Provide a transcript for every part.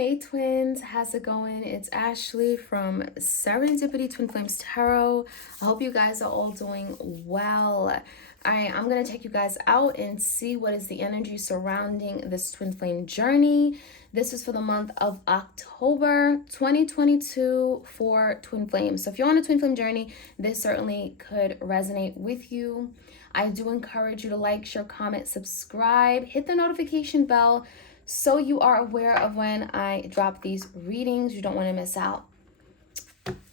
Hey twins, how's it going? It's Ashley from Serendipity Twinflames Tarot. I hope you guys are all doing well. I'm going to take you guys out and see what is the energy surrounding this twin flame journey. This is for the month of October 2022 for twin flames. So if you're on a twin flame journey, this certainly could resonate with you. I do encourage you to like, share, comment, subscribe, hit the notification bell so you are aware of when I drop these readings. You don't want to miss out.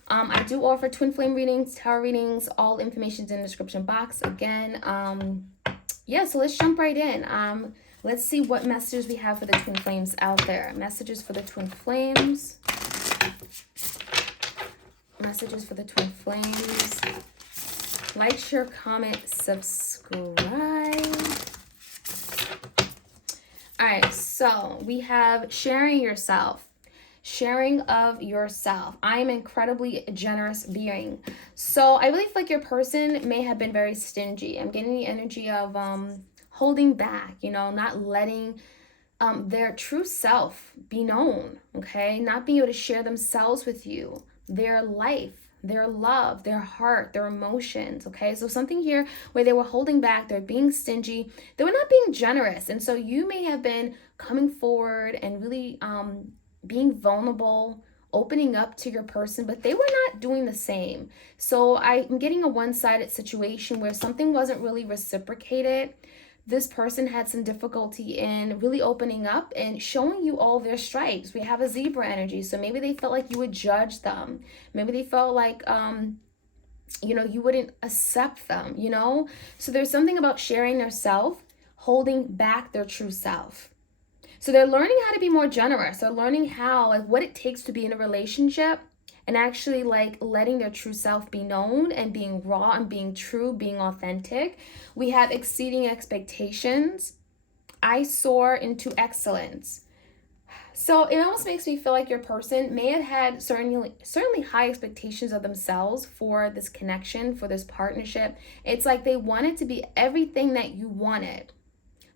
I do offer twin flame readings, tarot readings. All information's in the description box. Again, so let's jump right in. Let's see what messages we have for the twin flames out there. Messages for the twin flames. Messages for the twin flames. Like, share, comment, subscribe. All right, so we have sharing yourself. Sharing of yourself. I am incredibly generous being. So I really feel like your person may have been very stingy. I'm getting the energy of holding back, not letting their true self be known, okay? Not being able to share themselves with you, their life, their love, their heart, their emotions, okay? So something here where they were holding back, they're being stingy, they were not being generous. And so you may have been coming forward and really being vulnerable, opening up to your person, but they were not doing the same. So I'm getting a one-sided situation where something wasn't really reciprocated. This person had some difficulty in really opening up and showing you all their stripes. We have a zebra energy, so maybe they felt like you would judge them. Maybe they felt like you wouldn't accept them, So there's something about sharing their self, holding back their true self. So they're learning how to be more generous. They're learning how, what it takes to be in a relationship and actually letting their true self be known and being raw and being true, being authentic. We have exceeding expectations. I soar into excellence. So it almost makes me feel like your person may have had certainly high expectations of themselves for this connection, for this partnership. It's like they wanted to be everything that you wanted.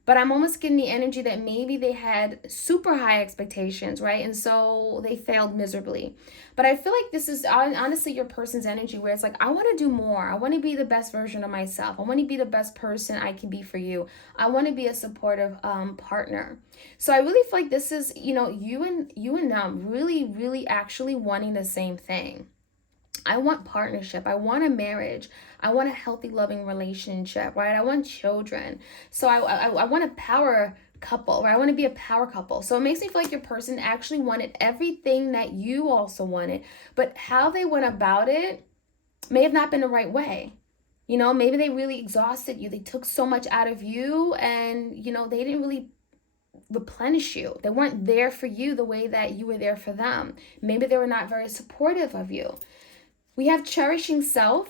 But I'm almost getting the energy that maybe they had super high expectations, right? And so they failed miserably. But I feel like this is honestly your person's energy where it's like, I want to do more. I want to be the best version of myself. I want to be the best person I can be for you. I want to be a supportive partner. So I really feel like this is, you and them really, really actually wanting the same thing. I want partnership. I want a marriage. I want a healthy, loving relationship, right? I want children. So I want a power couple, right? I want to be a power couple. So it makes me feel like your person actually wanted everything that you also wanted, but how they went about it may have not been the right way. Maybe they really exhausted you. They took so much out of you and, they didn't really replenish you. They weren't there for you the way that you were there for them. Maybe they were not very supportive of you. We have cherishing self.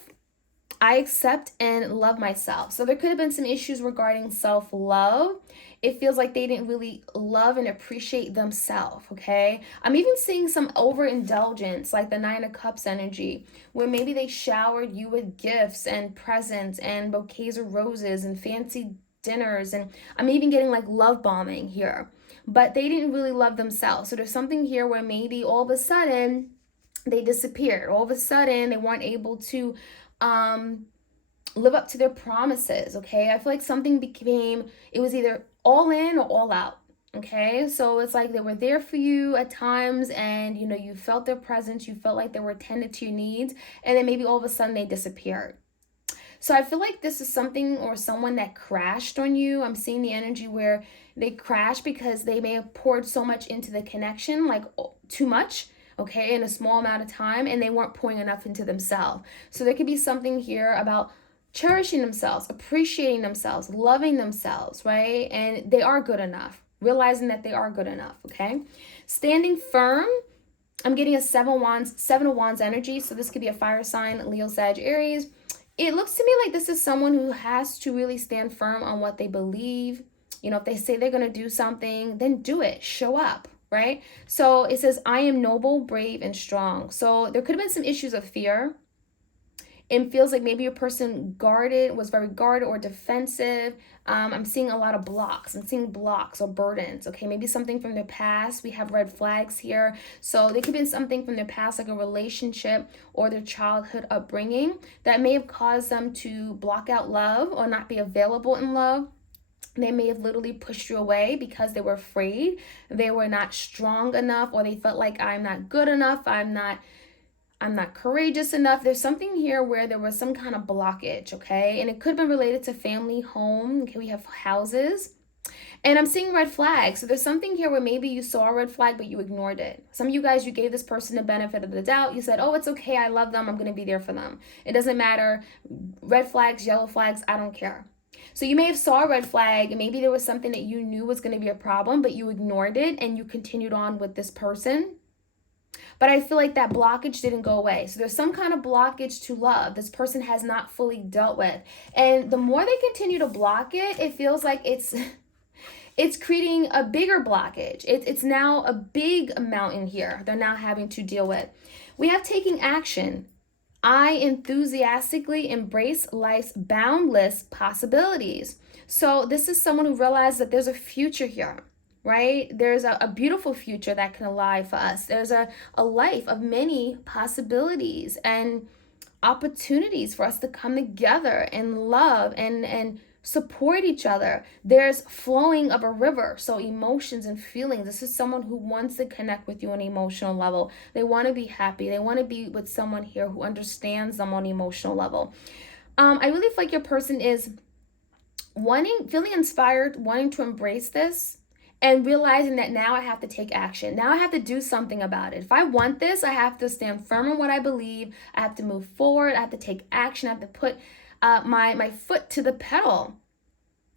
I accept and love myself. So there could have been some issues regarding self-love. It feels like they didn't really love and appreciate themselves, okay? I'm even seeing some overindulgence, like the Nine of Cups energy, where maybe they showered you with gifts and presents and bouquets of roses and fancy dinners. And I'm even getting love bombing here. But they didn't really love themselves. So there's something here where maybe all of a sudden they disappeared. All of a sudden, they weren't able to live up to their promises, okay? I feel like something it was either all in or all out, okay? So it's like they were there for you at times and, you felt their presence. You felt like they were attended to your needs. And then maybe all of a sudden they disappeared. So I feel like this is something or someone that crashed on you. I'm seeing the energy where they crashed because they may have poured so much into the connection, too much, okay, in a small amount of time, and they weren't pouring enough into themselves. So there could be something here about cherishing themselves, appreciating themselves, loving themselves, right? And they are good enough, realizing that they are good enough, okay? Standing firm. I'm getting a seven of wands energy. So this could be a fire sign, Leo, Sag, Aries. It looks to me like this is someone who has to really stand firm on what they believe. If they say they're going to do something, then do it, show up. Right? So it says, I am noble, brave, and strong. So there could have been some issues of fear It feels like maybe your person was very guarded or defensive. I'm seeing a lot of blocks. I'm seeing blocks or burdens. Okay, maybe something from their past. We have red flags here. So there could be something from their past, like a relationship or their childhood upbringing, that may have caused them to block out love or not be available in love. They may have literally pushed you away because they were afraid, they were not strong enough, or they felt like, I'm not good enough, I'm not courageous enough. There's something here where there was some kind of blockage, okay? And it could have been related to family, home. Okay, we have houses. And I'm seeing red flags. So there's something here where maybe you saw a red flag, but you ignored it. Some of you guys, you gave this person the benefit of the doubt. You said, oh, it's okay, I love them, I'm going to be there for them. It doesn't matter. Red flags, yellow flags, I don't care. So you may have saw a red flag, and maybe there was something that you knew was going to be a problem, but you ignored it and you continued on with this person. But I feel like that blockage didn't go away. So there's some kind of blockage to love this person has not fully dealt with. And the more they continue to block it, it feels like it's creating a bigger blockage. It's now a big mountain here they're now having to deal with. We have taking action. I enthusiastically embrace life's boundless possibilities. So this is someone who realized that there's a future here, right? There's a beautiful future that can lie for us. There's a life of many possibilities and opportunities for us to come together and love and support each other. There's flowing of a river, so emotions and feelings. This is someone who wants to connect with you on an emotional level. They want to be happy. They want to be with someone here who understands them on an emotional level. I really feel like your person is feeling inspired, wanting to embrace this, and realizing that now I have to take action. Now I have to do something about it. If I want this, I have to stand firm in what I believe. I have to move forward. I have to take action. I have to put my foot to the pedal.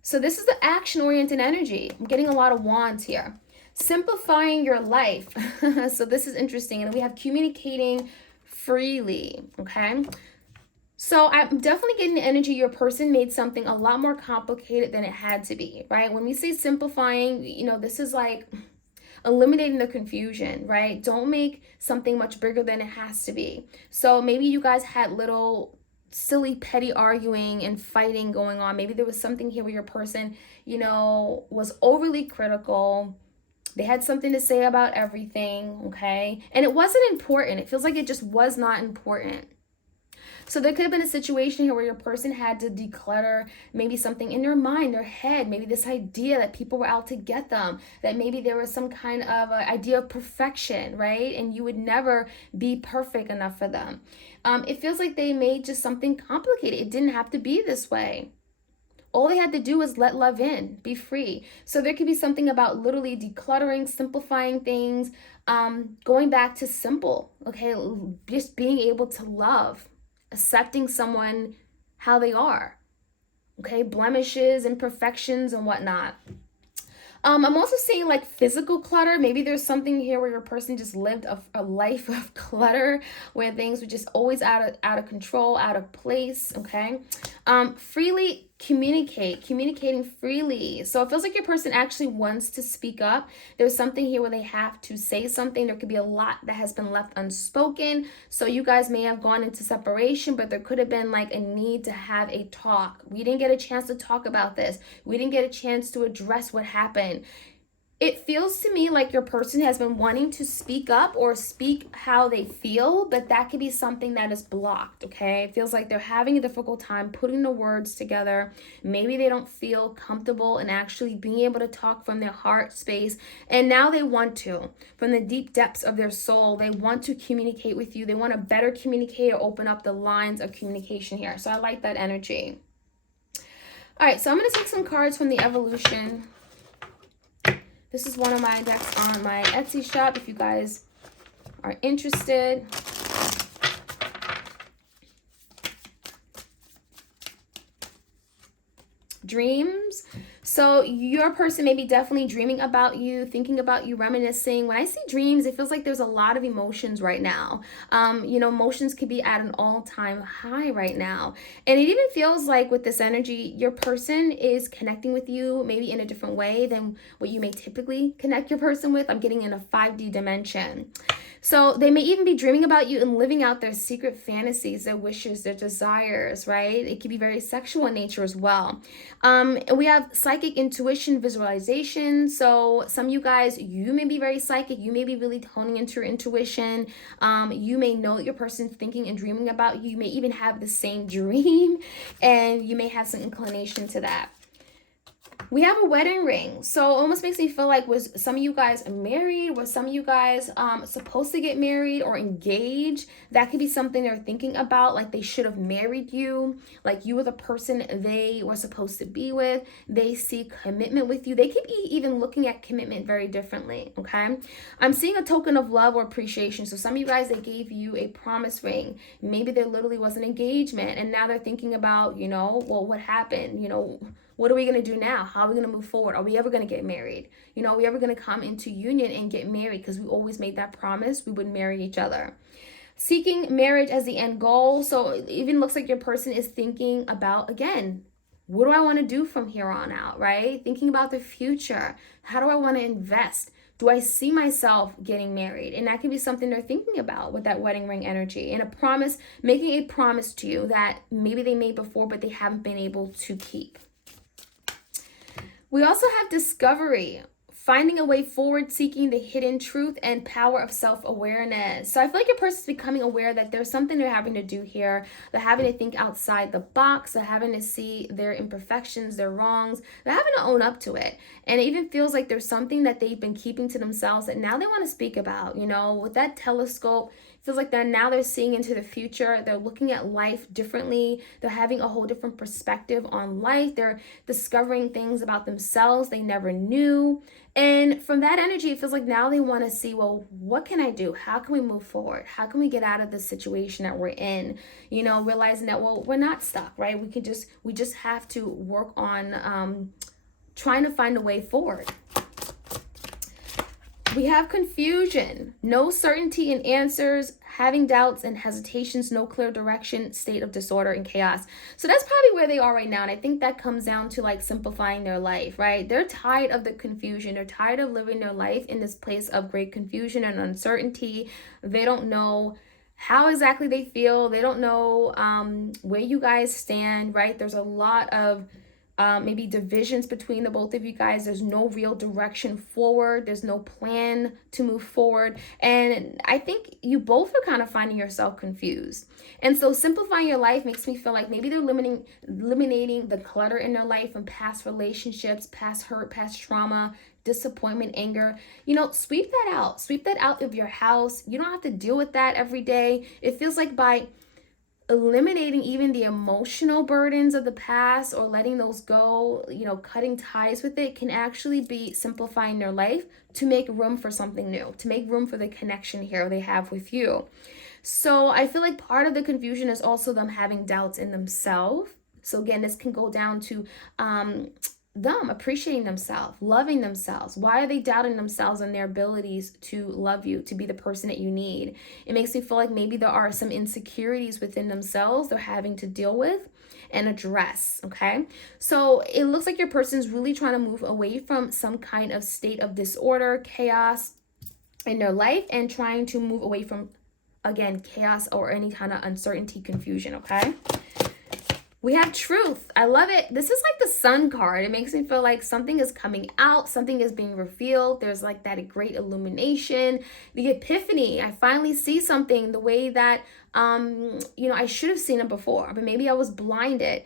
So this is the action-oriented energy. I'm getting a lot of wands here. Simplifying your life. So this is interesting. And we have communicating freely, okay? So I'm definitely getting the energy your person made something a lot more complicated than it had to be, right? When we say simplifying, this is like eliminating the confusion, right? Don't make something much bigger than it has to be. So maybe you guys had little silly petty arguing and fighting going on. Maybe there was something here where your person, was overly critical. They had something to say about everything, okay? And it wasn't important. It feels like it just was not important. So there could have been a situation here where your person had to declutter maybe something in their mind, their head, maybe this idea that people were out to get them, that maybe there was some kind of idea of perfection, right? And you would never be perfect enough for them. It feels like they made just something complicated. It didn't have to be this way. All they had to do was let love in, be free. So there could be something about literally decluttering, simplifying things, going back to simple, okay? Just being able to love, accepting someone how they are, okay? Blemishes, imperfections, and whatnot. I'm also seeing like physical clutter. Maybe there's something here where your person just lived a life of clutter, where things were just always out of control, out of place, okay? Freely communicating freely. So it feels like your person actually wants to speak up. There's something here where they have to say something. There could be a lot that has been left unspoken. So you guys may have gone into separation, but there could have been like a need to have a talk. We didn't get a chance to talk about this. We didn't get a chance to address what happened. It feels to me like your person has been wanting to speak up or speak how they feel, but that could be something that is blocked, okay? It feels like they're having a difficult time putting the words together. Maybe they don't feel comfortable in actually being able to talk from their heart space, and now they want to. From the deep depths of their soul, they want to communicate with you. They want to better communicate or open up the lines of communication here. So I like that energy. All right, so I'm going to take some cards from the Evolution. This is one of my decks on my Etsy shop if you guys are interested. dreams. So your person may be definitely dreaming about you, thinking about you, reminiscing. When I see dreams, it feels like there's a lot of emotions right now. Emotions could be at an all-time high right now. And it even feels like with this energy, your person is connecting with you maybe in a different way than what you may typically connect your person with. I'm getting in a 5D dimension. So they may even be dreaming about you and living out their secret fantasies, their wishes, their desires, right? It can be very sexual in nature as well. We have psychic intuition, visualization. So some of you guys, you may be very psychic. You may be really honing into your intuition. You may know that your person's thinking and dreaming about you. You may even have the same dream, and you may have some inclination to that. We have a wedding ring. So it almost makes me feel like, was some of you guys married? Was some of you guys supposed to get married or engaged? That could be something they're thinking about, like they should have married you, like you were the person they were supposed to be with. They see commitment with you. They could be even looking at commitment very differently, okay? I'm seeing a token of love or appreciation. So some of you guys, they gave you a promise ring. Maybe there literally was an engagement, and now they're thinking about, well, what happened? What are we going to do now? How are we going to move forward? Are we ever going to get married? Are we ever going to come into union and get married? Because we always made that promise we would marry each other. Seeking marriage as the end goal. So it even looks like your person is thinking about, again, what do I want to do from here on out, right? Thinking about the future. How do I want to invest? Do I see myself getting married? And that can be something they're thinking about with that wedding ring energy. And a promise, making a promise to you that maybe they made before, but they haven't been able to keep. We also have discovery, finding a way forward, seeking the hidden truth and power of self-awareness. So I feel like your person's becoming aware that there's something they're having to do here. They're having to think outside the box. They're having to see their imperfections, their wrongs. They're having to own up to it. And it even feels like there's something that they've been keeping to themselves that now they want to speak about. With that telescope, feels like they're seeing into the future. They're looking at life differently. They're having a whole different perspective on life. They're discovering things about themselves they never knew. And from that energy, it feels like now they want to see, well, what can I do? How can we move forward? How can we get out of this situation that we're in? Realizing that, well, we're not stuck, right? We just have to work on trying to find a way forward. We have confusion, no certainty in answers, having doubts and hesitations, no clear direction, state of disorder and chaos. So that's probably where they are right now. And I think that comes down to like simplifying their life, right? They're tired of the confusion. They're tired of living their life in this place of great confusion and uncertainty. They don't know how exactly they feel. They don't know where you guys stand, right? There's a lot of maybe divisions between the both of you guys. There's no real direction forward. There's no plan to move forward. And I think you both are kind of finding yourself confused. And so simplifying your life makes me feel like maybe they're eliminating the clutter in their life and past relationships, past hurt, past trauma, disappointment, anger. Sweep that out. Sweep that out of your house. You don't have to deal with that every day. It feels like by eliminating even the emotional burdens of the past or letting those go, cutting ties with it, can actually be simplifying their life to make room for something new, to make room for the connection here they have with you. So I feel like part of the confusion is also them having doubts in themselves. So again, this can go down to them appreciating themselves, loving themselves. Why are they doubting themselves and their abilities to love you, to be the person that you need? It makes me feel like maybe there are some insecurities within themselves they're having to deal with and address, okay? So it looks like your person's really trying to move away from some kind of state of disorder, chaos in their life, and trying to move away from, again, chaos or any kind of uncertainty, confusion, okay? We have truth. I love it. This is like the sun card. It makes me feel like something is coming out. Something is being revealed. There's like that great illumination, the epiphany. I finally see something the way that, I should have seen it before, but maybe I was blinded.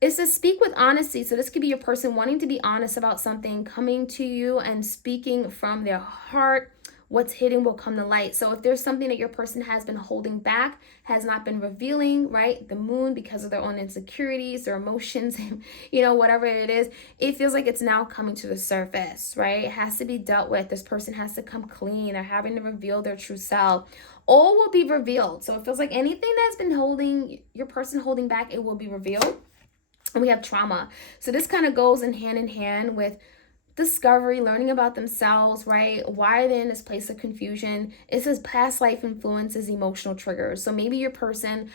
It's to speak with honesty. So this could be your person wanting to be honest about something, coming to you and speaking from their heart. What's hidden will come to light. So if there's something that your person has been holding back, has not been revealing, right? The moon, because of their own insecurities, their emotions, whatever it is, it feels like it's now coming to the surface, right? It has to be dealt with. This person has to come clean. They're having to reveal their true self. All will be revealed. So it feels like anything that's been holding your person holding back, it will be revealed. And we have trauma. So this kind of goes in hand with discovery, learning about themselves, right? Why are they in this place of confusion? It says past life influences emotional triggers. So maybe your person,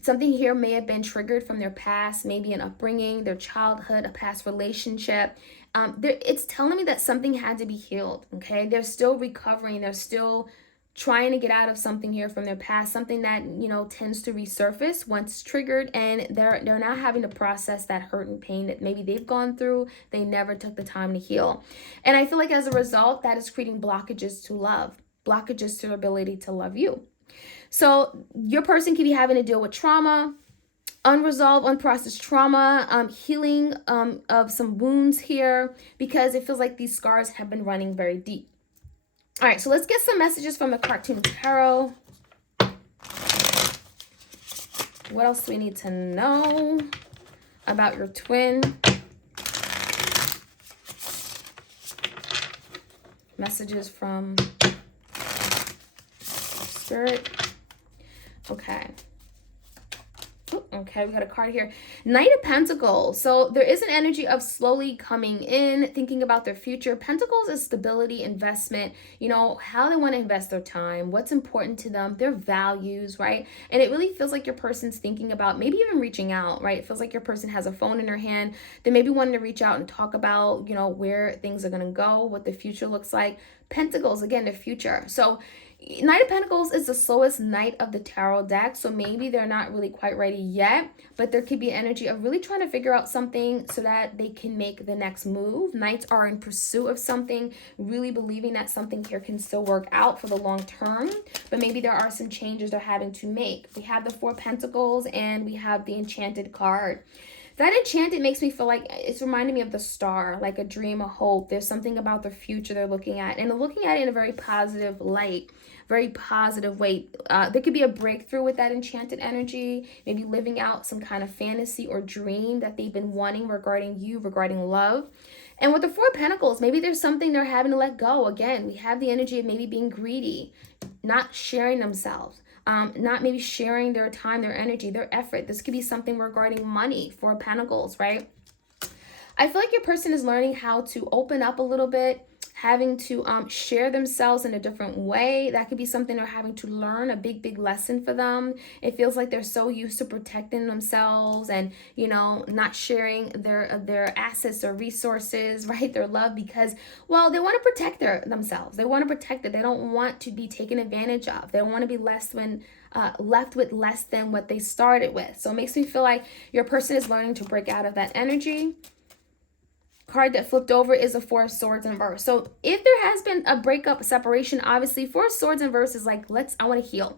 something here may have been triggered from their past, maybe an upbringing, their childhood, a past relationship. It's telling me that something had to be healed, okay? They're still recovering. They're still trying to get out of something here from their past, something that, tends to resurface once triggered, and they're now having to process that hurt and pain that maybe they've gone through. They never took the time to heal. And I feel like as a result, that is creating blockages to love, blockages to their ability to love you. So your person could be having to deal with trauma, unresolved, unprocessed trauma, healing of some wounds here, because it feels like these scars have been running very deep. All right, so let's get some messages from the cartoon tarot. What else do we need to know about your twin? Messages from Spirit. Okay. Okay, we got a card here. Knight of Pentacles. So there is an energy of slowly coming in, thinking about their future. Pentacles is stability, investment, how they want to invest their time, what's important to them, their values, right? And it really feels like your person's thinking about maybe even reaching out, right? It feels like your person has a phone in their hand. They may be wanting to reach out and talk about, where things are going to go, what the future looks like. Pentacles, again, the future. So Knight of Pentacles is the slowest knight of the tarot deck, so maybe they're not really quite ready yet, but there could be energy of really trying to figure out something so that they can make the next move. Knights are in pursuit of something, really believing that something here can still work out for the long term, but maybe there are some changes they're having to make. We have the Four Pentacles and we have the Enchanted card. That Enchanted makes me feel like it's reminding me of the star, like a dream, a hope. There's something about their future they're looking at, and they're looking at it in a very positive light, very positive way. There could be a breakthrough with that Enchanted energy, maybe living out some kind of fantasy or dream that they've been wanting regarding you, regarding love. And with the Four Pentacles, maybe there's something they're having to let go. Again, we have the energy of maybe being greedy, not sharing themselves. Not maybe sharing their time, their energy, their effort. This could be something regarding money, Four Pentacles, right? I feel like your person is learning how to open up a little bit, having to share themselves in a different way. That could be something they're having to learn, a big lesson for them. It feels like they're so used to protecting themselves and, not sharing their assets or resources, right? Their love, because, well, they want to protect themselves. They want to protect it. They don't want to be taken advantage of. They don't want to be left with less than what they started with. So it makes me feel like your person is learning to break out of that energy. Card that flipped over is a Four of Swords in reverse. So if there has been a breakup, separation, obviously Four of Swords in reverse is like, I want to heal.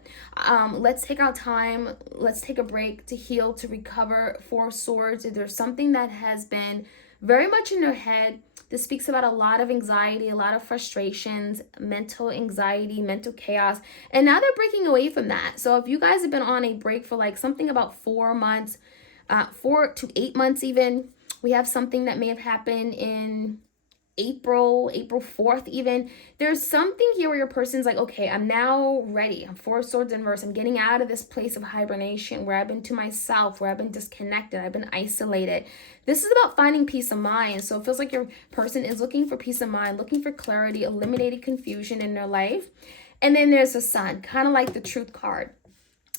Let's take our time. Let's take a break to heal, to recover. Four of Swords, if there's something that has been very much in their head, this speaks about a lot of anxiety, a lot of frustrations, mental anxiety, mental chaos. And now they're breaking away from that. So if you guys have been on a break for like something about 4 months, 4 to 8 months even, we have something that may have happened in April 4th even. There's something here where your person's like, okay, I'm now ready. I'm Four of Swords in reverse. I'm getting out of this place of hibernation where I've been to myself, where I've been disconnected, I've been isolated. This is about finding peace of mind. So it feels like your person is looking for peace of mind, looking for clarity, eliminating confusion in their life. And then there's the Sun, kind of like the Truth card.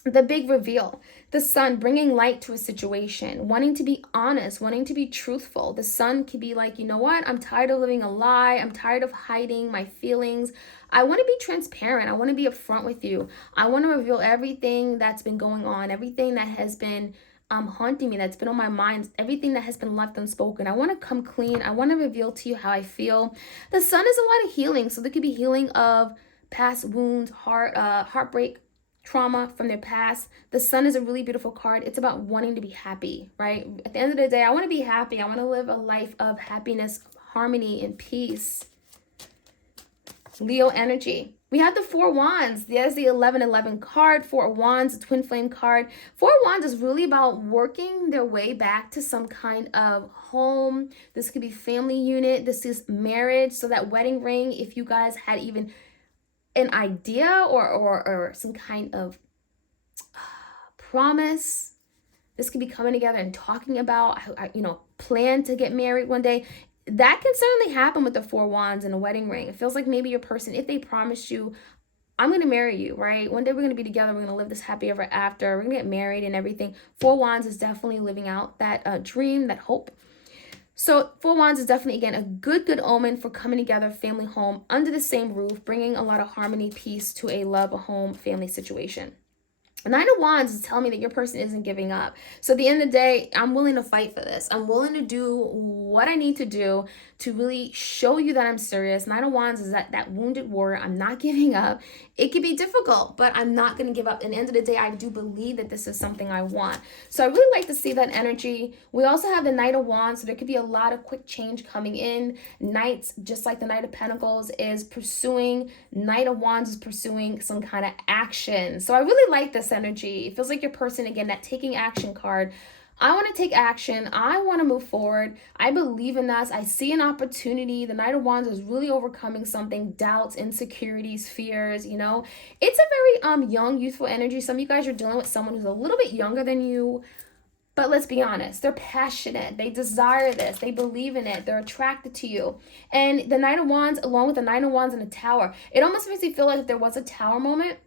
The big reveal, the Sun bringing light to a situation, wanting to be honest, wanting to be truthful. The Sun could be like, you know what? I'm tired of living a lie. I'm tired of hiding my feelings. I want to be transparent. I want to be upfront with you. I want to reveal everything that's been going on, everything that has been haunting me, that's been on my mind, everything that has been left unspoken. I want to come clean. I want to reveal to you how I feel. The Sun is a lot of healing. So there could be healing of past wounds, heartbreak, trauma from their past. The Sun is a really beautiful card. It's about wanting to be happy, right? At the end of the day, I want to be happy. I want to live a life of happiness, harmony, and peace. Leo energy. We have the Four Wands. There's the 1111 card. Four Wands, the Twin Flame card. Four Wands is really about working their way back to some kind of home. This could be family unit. This is marriage. So that wedding ring, if you guys had even an idea or some kind of promise This could be coming together and talking about, plan to get married one day. That can certainly happen with the Four Wands and a wedding ring. It feels like maybe your person, if they promised you, I'm going to marry you, right? One day we're going to be together. We're going to live this happy ever after. We're going to get married and everything. Four Wands is definitely living out that dream, that hope. So Four Wands is definitely, again, a good omen for coming together, family home, under the same roof, bringing a lot of harmony, peace to a love, a home, family situation. Nine of Wands is telling me that your person isn't giving up. So at the end of the day, I'm willing to fight for this. I'm willing to do what I need to do to really show you that I'm serious. Nine of Wands is that wounded warrior. I'm not giving up. It can be difficult, but I'm not going to give up. At the end of the day, I do believe that this is something I want. So I really like to see that energy. We also have the Knight of Wands, so there could be a lot of quick change coming in. Knights, just like the Knight of Pentacles, is pursuing. Knight of Wands is pursuing some kind of action. So I really like this energy. It feels like your person, again, that taking action card. I want to take action. I want to move forward. I believe in us. I see an opportunity. The Knight of Wands is really overcoming something, doubts, insecurities, fears, It's a very young, youthful energy. Some of you guys are dealing with someone who's a little bit younger than you. But let's be honest, they're passionate. They desire this. They believe in it. They're attracted to you. And the Knight of Wands, along with the Nine of Wands and the Tower, it almost makes me feel like if there was a Tower moment,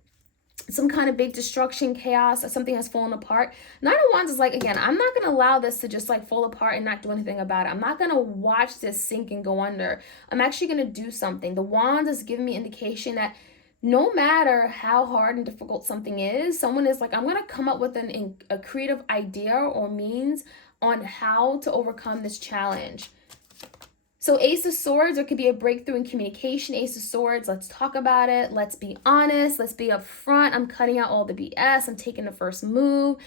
some kind of big destruction, chaos, or something has fallen apart. Nine of Wands is like, again, I'm not going to allow this to just like fall apart and not do anything about it. I'm not going to watch this sink and go under. I'm actually going to do something. The Wands is giving me indication that no matter how hard and difficult something is, someone is like, I'm going to come up with a creative idea or means on how to overcome this challenge. So Ace of Swords, there could be a breakthrough in communication. Ace of Swords, let's talk about it. Let's be honest. Let's be upfront. I'm cutting out all the BS. I'm taking the first move.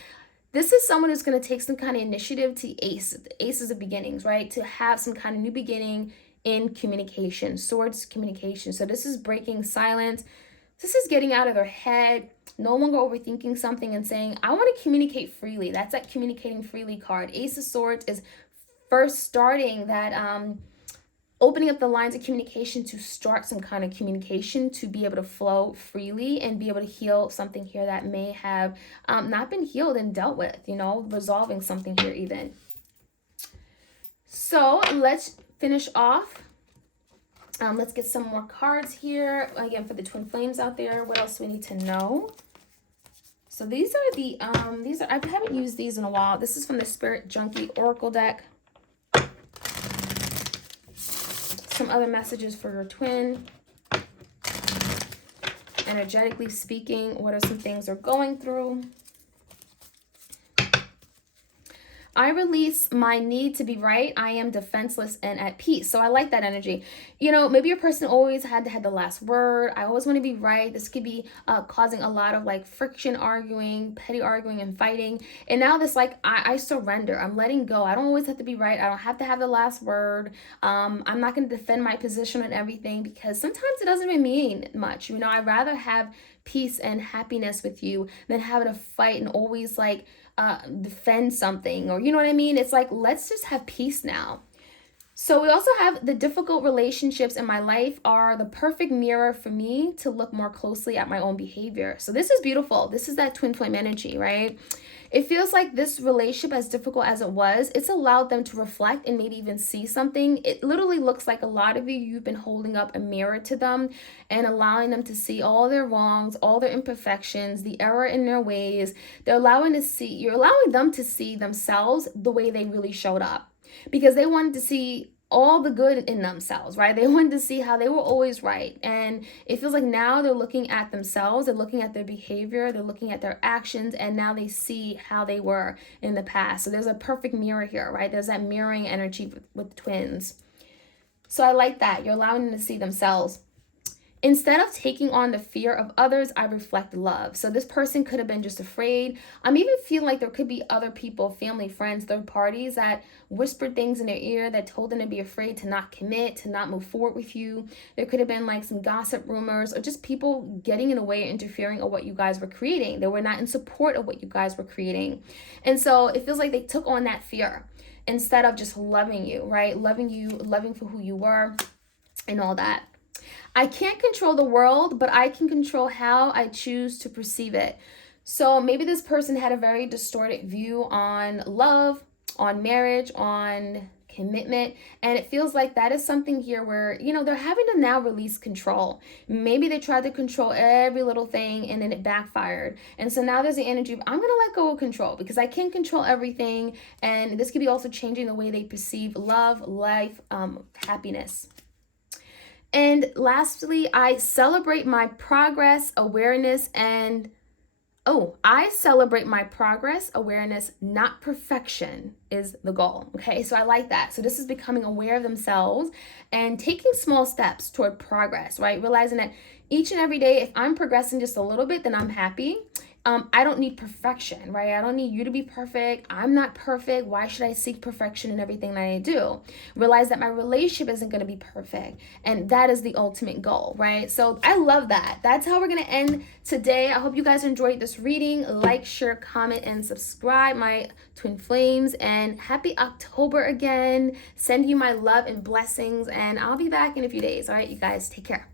This is someone who's going to take some kind of initiative to ace. Aces of beginnings, right? To have some kind of new beginning in communication. Swords, communication. So this is breaking silence. This is getting out of their head, no longer overthinking something and saying, I want to communicate freely. That's that communicating freely card. Ace of Swords is first starting that opening up the lines of communication to start some kind of communication to be able to flow freely and be able to heal something here that may have not been healed and dealt with, resolving something here even. So let's finish off. Let's get some more cards here. Again, for the twin flames out there, what else do we need to know? So these are I haven't used these in a while. This is from the Spirit Junkie Oracle deck. Some other messages for your twin. Energetically speaking, what are some things they're going through? I release my need to be right. I am defenseless and at peace. So I like that energy. Maybe your person always had to have the last word. I always want to be right. This could be causing a lot of like friction, arguing, petty arguing and fighting. And now this I surrender. I'm letting go. I don't always have to be right. I don't have to have the last word. I'm not going to defend my position on everything because sometimes it doesn't even mean much. I'd rather have peace and happiness with you than having to fight and always defend something, or you know what I mean? It's like, let's just have peace now. So we also have the difficult relationships in my life are the perfect mirror for me to look more closely at my own behavior. So this is beautiful. This is that twin flame energy, right? It feels like this relationship, as difficult as it was, it's allowed them to reflect and maybe even see something. It literally looks like a lot of you've been holding up a mirror to them and allowing them to see all their wrongs, all their imperfections, the error in their ways. You're allowing them to see themselves the way they really showed up, because they wanted to see all the good in themselves, right? They wanted to see how they were always right. And it feels like now they're looking at themselves, they're looking at their behavior, they're looking at their actions, and now they see how they were in the past. So there's a perfect mirror here, right? There's that mirroring energy with twins. So I like that. You're allowing them to see themselves. Instead of taking on the fear of others, I reflect love. So this person could have been just afraid. I'm even feeling like there could be other people, family, friends, third parties that whispered things in their ear that told them to be afraid to not commit, to not move forward with you. There could have been like some gossip rumors or just people getting in the way, interfering of what you guys were creating. They were not in support of what you guys were creating. And so it feels like they took on that fear instead of just loving you, right? Loving you, loving for who you were and all that. I can't control the world, but I can control how I choose to perceive it. So maybe this person had a very distorted view on love, on marriage, on commitment, and it feels like that is something here where, they're having to now release control. Maybe they tried to control every little thing and then it backfired. And so now there's the energy of, I'm going to let go of control because I can't control everything. And this could be also changing the way they perceive love, life, happiness. And lastly, I celebrate my progress, awareness, and I celebrate my progress, awareness, not perfection is the goal. Okay, so I like that. So this is becoming aware of themselves and taking small steps toward progress, right? Realizing that each and every day, if I'm progressing just a little bit, then I'm happy. I don't need perfection, right? I don't need you to be perfect. I'm not perfect. Why should I seek perfection in everything that I do? Realize that my relationship isn't going to be perfect. And that is the ultimate goal, right? So I love that. That's how we're going to end today. I hope you guys enjoyed this reading. Like, share, comment, and subscribe, my twin flames. And happy October again. Send you my love and blessings. And I'll be back in a few days. All right, you guys, take care.